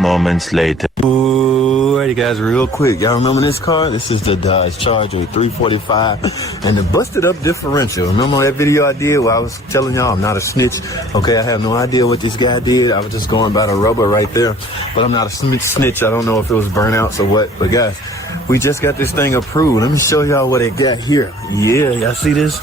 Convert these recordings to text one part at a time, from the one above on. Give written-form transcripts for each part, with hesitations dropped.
moments later. Alrighty guys, real quick, y'all remember this car? This is the Dodge Charger 345 and the busted up differential. Remember that video I did where I was telling y'all I'm not a snitch? Okay, I have no idea what this guy did. I was just going by the rubber right there, but I'm not a snitch. I don't know if it was burnouts or what, but guys, we just got this thing approved. Let me show y'all what it got here. Yeah, y'all see this?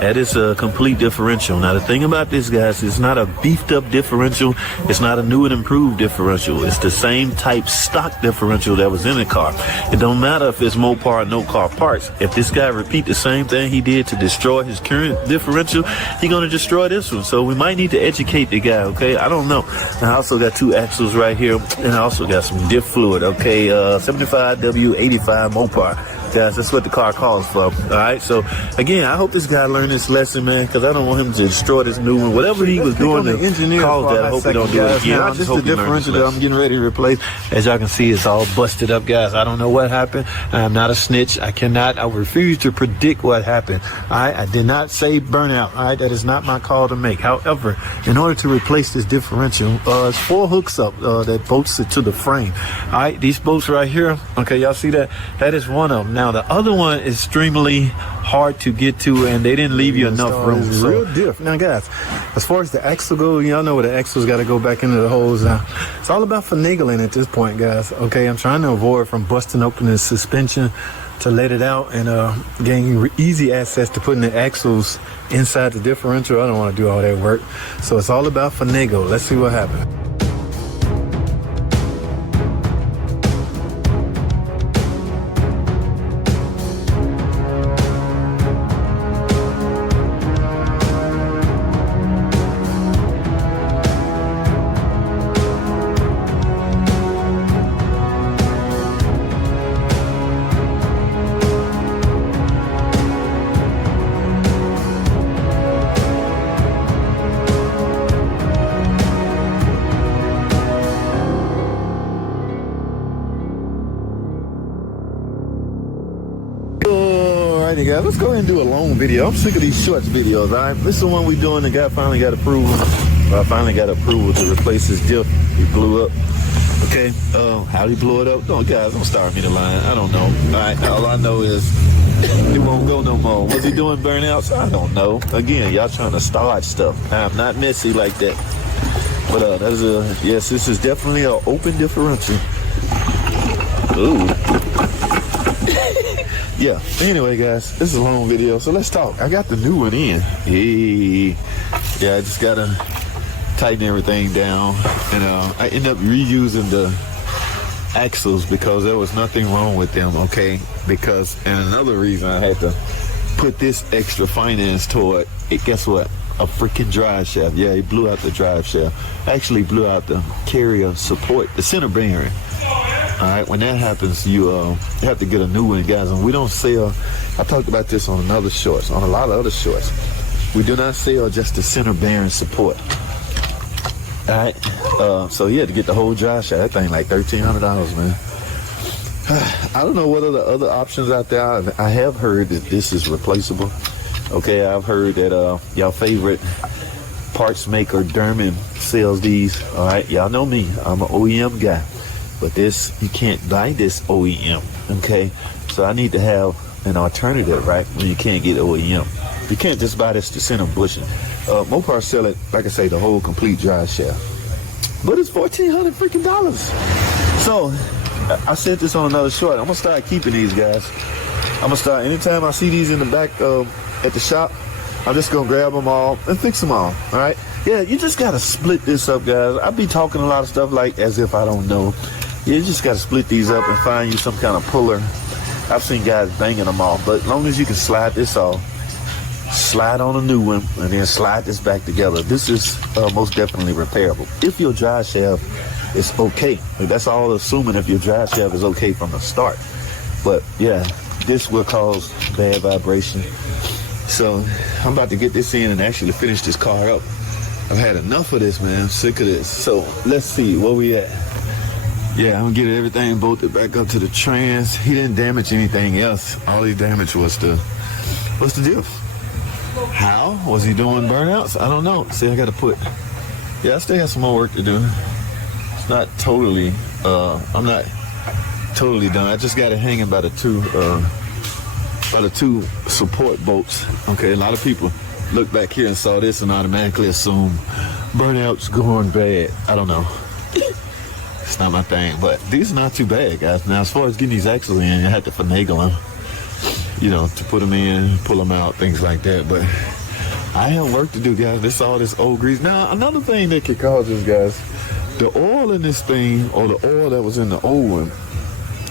That is a complete differential. Now, the thing about this, guys, it's not a beefed up differential. It's not a new and improved differential. It's the same type stock differential that was in the car. It don't matter if it's Mopar or no car parts. If this guy repeat the same thing he did to destroy his current differential, he's going to destroy this one. So we might need to educate the guy, okay? I don't know. I also got two axles right here, and I also got some diff fluid, okay? 75W85 Mopar. Guys, that's what the car calls for. All right, so again, I hope this guy learned this lesson, man, because I don't want him to destroy this new one. Whatever he was doing to cause that, I hope he don't do it again. Now, this is the differential that I'm getting ready to replace. As y'all can see, it's all busted up, guys. I don't know what happened. I'm not a snitch. I refuse to predict what happened. All right, I did not say burnout. All right, that is not my call to make. However, in order to replace this differential, it's 4 hooks up that bolts it to the frame. All right, these bolts right here, okay, y'all see that? That is one of them. Now, the other one is extremely hard to get to, and they didn't leave you enough room. It's real diff. Now, guys, as far as the axle goes, y'all know where the axle's got to go back into the holes now. It's all about finagling at this point, guys. Okay, I'm trying to avoid from busting open the suspension to let it out and gain easy access to putting the axles inside the differential. I don't want to do all that work. So it's all about finagle. Let's see what happens. Alrighty guys, let's go ahead and do a long video. I'm sick of these shorts videos, alright? This is the one we're doing. The guy finally got approval. I finally got approval to replace his diff. He blew up. Okay, how he blew it up? No, guys, don't start me to line. I don't know. Alright, all I know is it won't go no more. Was he doing burnouts? I don't know. Again, y'all trying to start stuff. I'm not messy like that. But that's yes, this is definitely an open differential. Ooh. Yeah, anyway guys, this is a long video, so let's talk. I got the new one in. Hey. Yeah, I just gotta tighten everything down, and I end up reusing the axles because there was nothing wrong with them, okay? Because, and another reason I had to put this extra finance toward it, guess what? A freaking drive shaft. Yeah, he blew out the drive shaft. Actually blew out the carrier support, the center bearing. All right, when that happens, you have to get a new one, guys. And we don't sell, I talked about this on another shorts, on a lot of other shorts. We do not sell just the center bearing support. All right, so you had to get the whole drive shaft. That thing like $1,300, man. I don't know what are the other options out there. I have heard that this is replaceable. Okay, I've heard that y'all favorite parts maker Derman sells these. All right, y'all know me. I'm an OEM guy. But this, you can't buy this OEM, okay? So I need to have an alternative, right? When you can't get OEM. You can't just buy this to center bushing. Mopar sell it, like I say, the whole complete drive shaft. But it's $1,400 freaking dollars. So, I said this on another short. I'm gonna start keeping these, guys. I'm gonna start, anytime I see these in the back at the shop, I'm just gonna grab them all and fix them all right? Yeah, you just gotta split this up, guys. I be talking a lot of stuff like as if I don't know. You just got to split these up and find you some kind of puller. I've seen guys banging them off, but as long as you can slide this off, slide on a new one, and then slide this back together, this is most definitely repairable. If your drive shaft is okay. That's all assuming if your drive shaft is okay from the start. But yeah, this will cause bad vibration. So I'm about to get this in and actually finish this car up. I've had enough of this, man. I'm sick of this. So let's see where we at. Yeah, I'm gonna get everything bolted back up to the trans. He didn't damage anything else. All he damaged was the diff. How? Was he doing burnouts? I don't know. See, I gotta put, yeah, I still got some more work to do. It's not totally, I'm not totally done. I just got it hanging by the two support bolts. Okay, a lot of people look back here and saw this and automatically assume Burnouts going bad. I don't know. It's not my thing, but these are not too bad, guys. Now, as far as getting these axles in, you have to finagle them, you know, to put them in, pull them out, things like that. But I have work to do, guys. This all this old grease. Now, another thing that could cause this, guys, the oil in this thing, or the oil that was in the old one,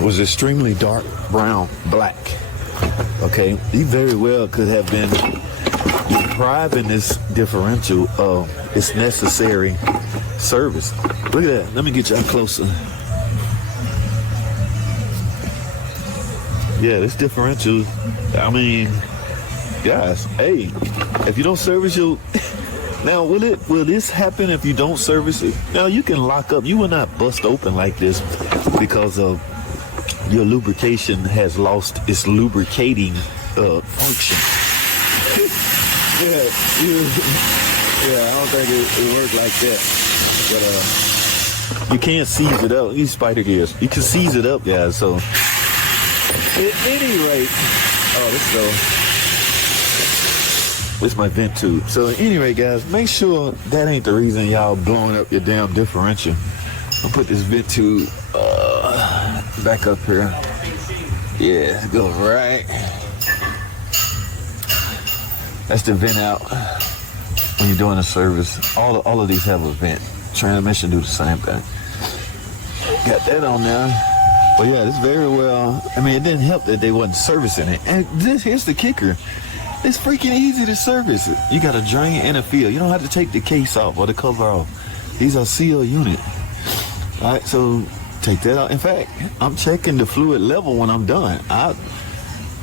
was extremely dark brown, black. Okay, you very well could have been depriving this differential of its necessary service. Look at that. Let me get y'all closer. Yeah, this differential, I mean, guys, hey, if you don't service your, now will this happen if you don't service it? Now you can lock up, you will not bust open like this because of your lubrication has lost its lubricating function. Yeah, I don't think it worked like that. But you can't seize it up. These spider gears, you can seize it up, guys. So at any rate, this is my vent tube. So at any rate, guys, make sure that ain't the reason y'all blowing up your damn differential. I'll put this vent tube back up here. Yeah, go right. That's the vent out when you're doing a service. All of these have a vent. Transmission do the same thing. Got that on there. But yeah, this very well, I mean, it didn't help that they wasn't servicing it. And here's the kicker. It's freaking easy to service it. You got a drain and a fill. You don't have to take the case off or the cover off. These are sealed unit. All right, so take that out. In fact, I'm checking the fluid level when I'm done.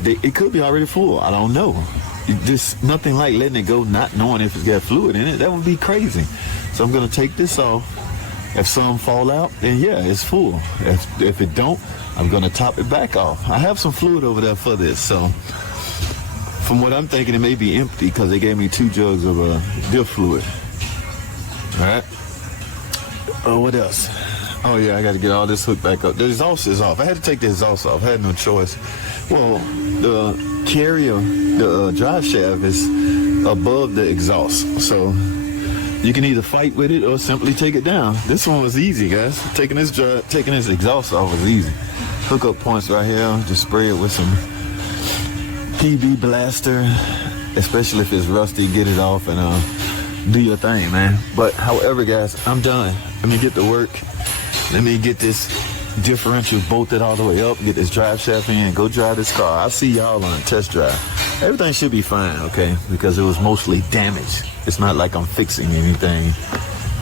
It could be already full. I don't know. Just nothing like letting it go, not knowing if it's got fluid in it. That would be crazy. So I'm gonna take this off. If some fall out, then yeah, it's full. If it don't, I'm gonna top it back off. I have some fluid over there for this, so from what I'm thinking, it may be empty because they gave me 2 jugs of diff fluid. All right. Oh, what else? Oh yeah, I got to get all this hooked back up. The exhaust is off. I had to take the exhaust off. I had no choice. Well, the carrier, the drive shaft is above the exhaust, so you can either fight with it or simply take it down. This one was easy, guys. Taking this exhaust off was easy. Hookup points right here. Just spray it with some PB blaster, especially if it's rusty. Get it off and do your thing, man. But however, guys, I'm done. Let me get to work. Let me get this differential bolted all the way up, get this drive shaft in, go drive this car. I'll see y'all on a test drive. Everything should be fine, okay? Because it was mostly damaged. It's not like I'm fixing anything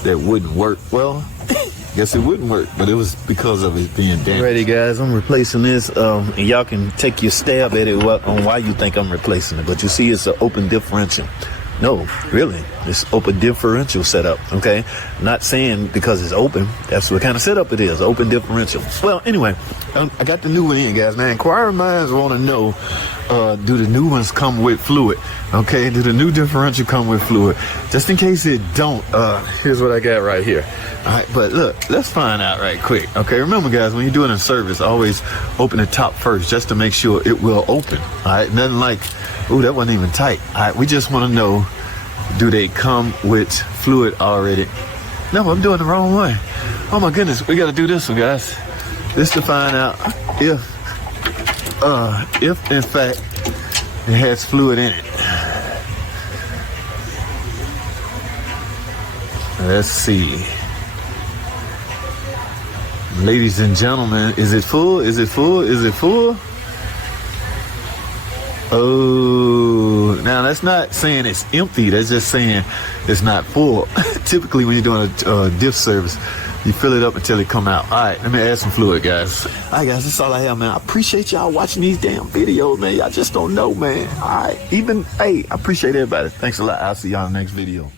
that wouldn't work. Well, guess it wouldn't work, but it was because of it being damaged. Ready, guys, I'm replacing this. And y'all can take your stab at it on why you think I'm replacing it. But you see, it's an open differential. No, really, it's open differential setup, okay? Not saying because it's open, that's what kind of setup it is, open differential. Well, anyway, I got the new one in, guys. Now, inquiring minds want to know, do the new ones come with fluid, okay? Do the new differential come with fluid? Just in case it don't, here's what I got right here. All right, but look, let's find out right quick, okay? Remember, guys, when you're doing a service, always open the top first just to make sure it will open, all right? Nothing like, ooh, that wasn't even tight. All right, we just want to know, do they come with fluid already? No, I'm doing the wrong way. Oh my goodness, we got to do this one, guys. This to find out if in fact it has fluid in it. Let's see. Ladies and gentlemen, is it full? Is it full? Is it full? Oh, now that's not saying it's empty. That's just saying it's not full. Typically, when you're doing a diff service, you fill it up until it come out. All right, let me add some fluid, guys. All right, guys, that's all I have, man. I appreciate y'all watching these damn videos, man. Y'all just don't know, man. All right, hey, I appreciate everybody. Thanks a lot. I'll see y'all in the next video.